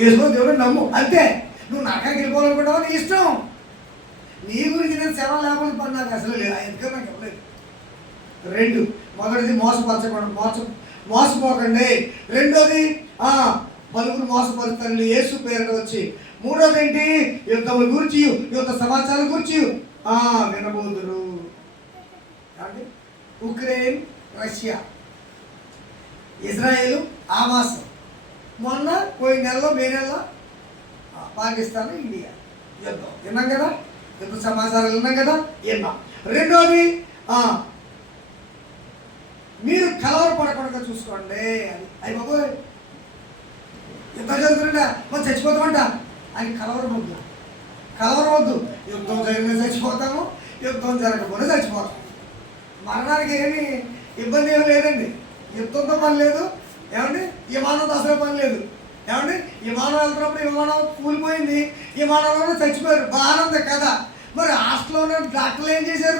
యేసు దేవుడు నమ్ము అంతే. నువ్వు నరకానికి వెళ్ళిపోవాలనుకుంటావా నీ ఇష్టం. నీ గురించి నేను సేవ లేకపోతే పని నాకు అసలు లేదు, ఎందుకంటే నాకు ఇవ్వలేదు. 2 మొదటిది మోసపరచకుండా మోసపోకండి. 2వది పలువురు మోసపరుతారు యేసు పేరుట వచ్చి. 3వది ఏంటి? యుద్ధముల గురించి యుద్ధ సమాచారం గురించి వినబోదురు. కాబట్టి ఉక్రెయిన్ రష్యా, ఇజ్రాయేల్ ఆమాసం, మొన్న పోయిన నెలలో మే నెలలో పాకిస్తాన్ ఇండియా యుద్ధం విన్నాం కదా, యుద్ధ సమాచారాలు విన్నాం కదా, విన్నాం. 2వది మీరు కలవరపడకుండా చూసుకోండి. అది బాబోయ్ యుద్ధం జరుగుతుంట మనం చచ్చిపోతామంట అని కలవరం వద్దు. యుద్ధం జరిగిన చచ్చిపోతాము, యుద్ధం జరగకపోతే చచ్చిపోతాం. మరణానికి ఏమి ఇబ్బంది ఏమి లేదండి. యుద్ధంతో పని లేదు ఏమండి, విమానంతో అసలు పని లేదు ఏమండి. విమానం వెళ్తున్నప్పుడు విమానం కూలిపోయింది, విమానంలోనే చచ్చిపోయారు, బాగానే ఉంది కదా. మరి హాస్టల్లో డాక్టర్లు ఏం చేశారు?